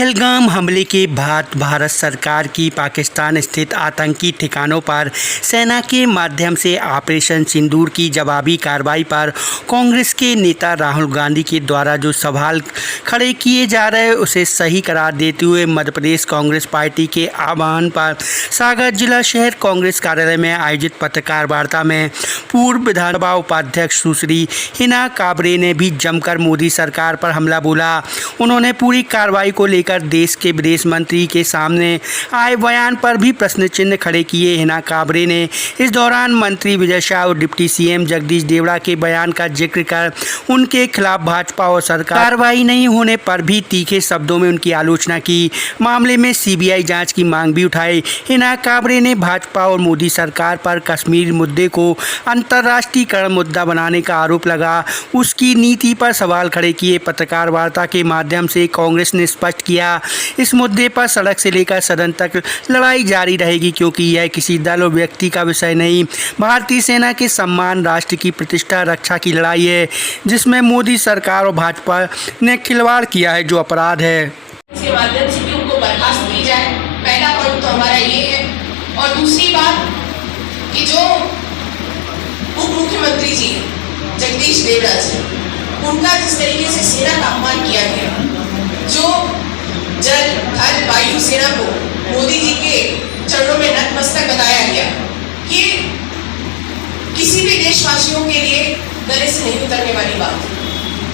पहलगाम हमले के बाद भारत सरकार की पाकिस्तान स्थित आतंकी ठिकानों पर सेना के माध्यम से ऑपरेशन सिंदूर की जवाबी कार्रवाई पर कांग्रेस के नेता राहुल गांधी के द्वारा जो सवाल खड़े किए जा रहे हैं उसे सही करार देते हुए मध्य प्रदेश कांग्रेस पार्टी के आह्वान पर सागर जिला शहर कांग्रेस कार्यालय में आयोजित पत्रकार वार्ता में पूर्व विधानसभा उपाध्यक्ष सुश्री हिना काबरे ने भी जमकर मोदी सरकार पर हमला बोला। उन्होंने पूरी कार्रवाई को लेकर देश के विदेश मंत्री के सामने आए बयान पर भी प्रश्न चिन्ह खड़े किए। हिना काबरे ने इस दौरान मंत्री विजय शाह और डिप्टी सीएम जगदीश देवड़ा के बयान का जिक्र कर उनके खिलाफ भाजपा और सरकार कार्रवाई नहीं होने पर भी तीखे शब्दों में उनकी आलोचना की। मामले में सीबीआई जांच की मांग भी उठाई। हिना काबरे ने भाजपा और मोदी सरकार पर कश्मीर मुद्दे को अंतर्राष्ट्रीयकरण मुद्दा बनाने का आरोप लगा उसकी नीति पर सवाल खड़े किए। पत्रकार वार्ता के माध्यम से कांग्रेस ने स्पष्ट किया इस मुद्दे पर सड़क से लेकर सदन तक लड़ाई जारी रहेगी, क्योंकि यह किसी दल और व्यक्ति का विषय नहीं, भारतीय सेना के सम्मान, राष्ट्र की प्रतिष्ठा रक्षा की लड़ाई है, जिसमें मोदी सरकार और भाजपा ने खिलवाड़ किया है, जो अपराध है। इसके माध्यम से भी उनको बर्खास्त की जाए। पहला पॉइंट तो हमारा ये है। और दूसरी बात कि जो उप मुख्यमंत्री जी जगदीश देवड़ा जी, उनका जिस तरीके से सेना का अपमान किया गया, जो जल थल वायु सेना को मोदी जी के चरणों में नतमस्तक बताया गया, ये किसी भी देशवासियों के लिए गले से नहीं उतरने वाली बात।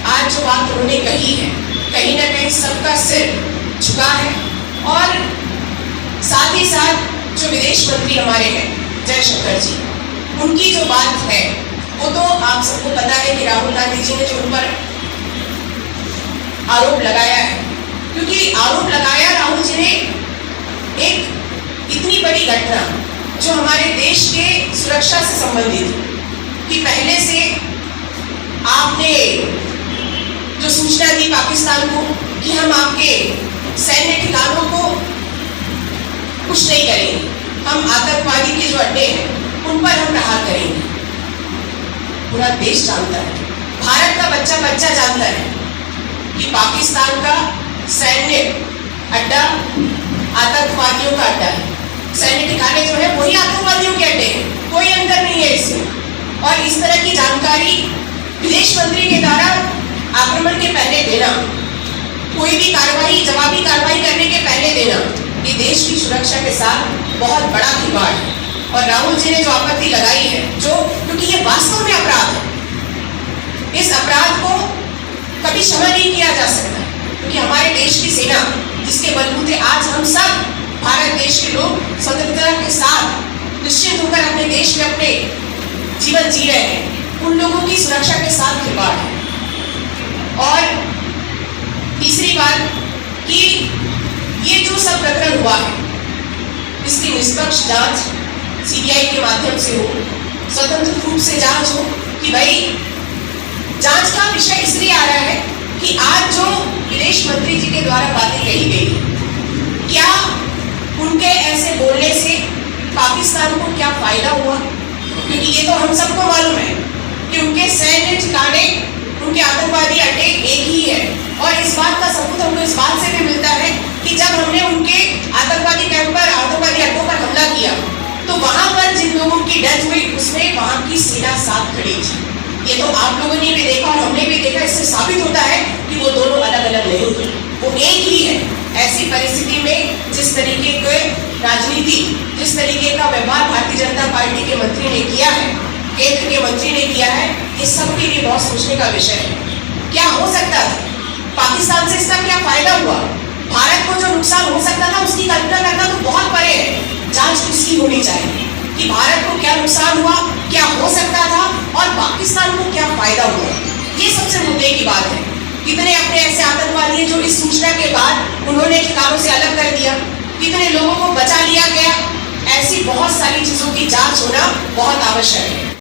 आज जो बात उन्होंने कही है, कहीं ना कहीं सबका सिर झुका है। और साथ ही साथ जो विदेश मंत्री हमारे हैं जयशंकर जी, उनकी जो बात है वो तो आप सबको पता है कि राहुल गांधी जी ने जो उन पर आरोप लगाया है, क्योंकि आरोप लगाया राहुल जी ने एक इतनी बड़ी घटना जो हमारे देश के सुरक्षा से संबंधित, कि पहले से आपने जो सूचना दी पाकिस्तान को कि हम आपके सैन्य ठिकानों को कुछ नहीं करेंगे, हम आतंकवादी के जो अड्डे हैं उन पर हम प्रहार करेंगे। पूरा देश जानता है, भारत का बच्चा बच्चा जानता है कि पाकिस्तान का सैन्य अड्डा आतंकवादियों का अड्डा है। सैन्य ठिकाने जो है वही आतंकवादियों के अड्डे हैं, कोई अंतर नहीं है इसमें। और इस तरह की जानकारी विदेश मंत्री के द्वारा आक्रमण के पहले देना, कोई भी कार्रवाई जवाबी कार्रवाई करने के पहले देना, ये देश की सुरक्षा के साथ बहुत बड़ा खिलवाड़ है। और राहुल जी ने जो आपत्ति लगाई है, जो क्योंकि ये वास्तव में अपराध है, इस अपराध को कभी क्षमा नहीं किया जा सकता, क्योंकि हमारे देश की सेना जिसके बलबूते आज हम सब भारत देश के लोग स्वतंत्रता के साथ निश्चित होकर अपने देश में अपने जीवन जी रहे हैं, उन लोगों की सुरक्षा के साथ खिलवाड़ है। और तीसरी बात कि ये जो सब प्रकरण हुआ है, इसकी निष्पक्ष जांच सीबीआई के माध्यम से हो, स्वतंत्र रूप से जांच हो। कि भाई जांच का विषय इसलिए आ रहा है कि आज जो विदेश मंत्री जी के द्वारा बातें कही गई, क्या उनके ऐसे बोलने से पाकिस्तान को क्या फायदा हुआ? क्योंकि ये तो हम सबको मालूम है कि उनके सैन्य ठिकाने, उनके आतंकवादी अड्डे एक ही है। और इस बात का सबूत हमको इस बात से भी मिलता है कि जब हमने उनके आतंकवादी कैंप पर, आतंकवादी अड्डों पर हमला किया, तो वहां पर जिन लोगों की डेथ हुई उसमें वहां की सेना साथ खड़ी थी। ये तो आप लोगों ने भी देखा और हमने भी देखा। इससे साबित होता है कि वो दोनों अलग अलग नहीं थे, वो एक ही है। ऐसी परिस्थिति में जिस तरीके के राजनीति, जिस तरीके का व्यवहार भारतीय जनता पार्टी के मंत्री ने किया है, केंद्र के मंत्री ने किया है, ये सबके लिए बहुत सोचने का विषय है। क्या हो सकता था? पाकिस्तान से इसका क्या फायदा हुआ? भारत को जो नुकसान हो सकता था उसकी कल्पना करना तो बहुत परे है। जांच उसकी होनी चाहिए कि भारत को क्या नुकसान हुआ, क्या हो सकता था और पाकिस्तान को क्या फायदा हुआ। ये सबसे मुद्दे की बात है। कितने अपने ऐसे आतंकवादी हैं जो इस सूचना के बाद उन्होंने ठिकानों से अलग कर दिया, कितने लोगों को बचा लिया गया। ऐसी बहुत सारी चीजों की जांच होना बहुत आवश्यक है।